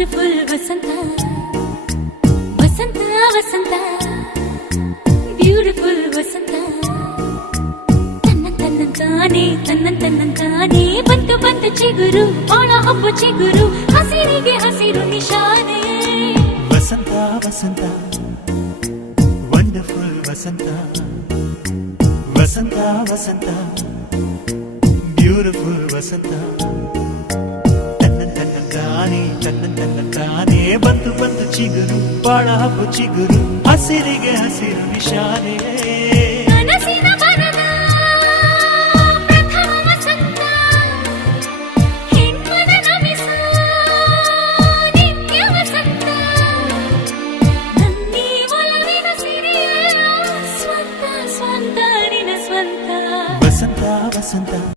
beautiful ವಸಂತ ವಸಂತ ವಸಂತ beautiful ವಸಂತ ತನ್ನಂತಾನೆ ಬಂತು ಬಂತು ಚಿಗುರು ಬಾಳ ಹಬ್ಬ ಚಿಗುರು ಹಸಿರಿಗೆ ಹಸಿರು ನಿಶಾನೆ ವಸಂತ ವಸಂತ ವಂಡರ್ಫುಲ್ ವಸಂತ ವಸಂತ ವಸಂತ ಬ್ಯೂಟಿಫುಲ್ ವಸಂತ ತನ್ನಂತಾನೆ ಬಂತು ಬಂತು ಚಿಗುರು ಬಾಳ ಹಬ್ಬ ಚಿಗುರು ಹಸಿರಿಗೆ ಹಸಿರು ನಿಶಾನೆ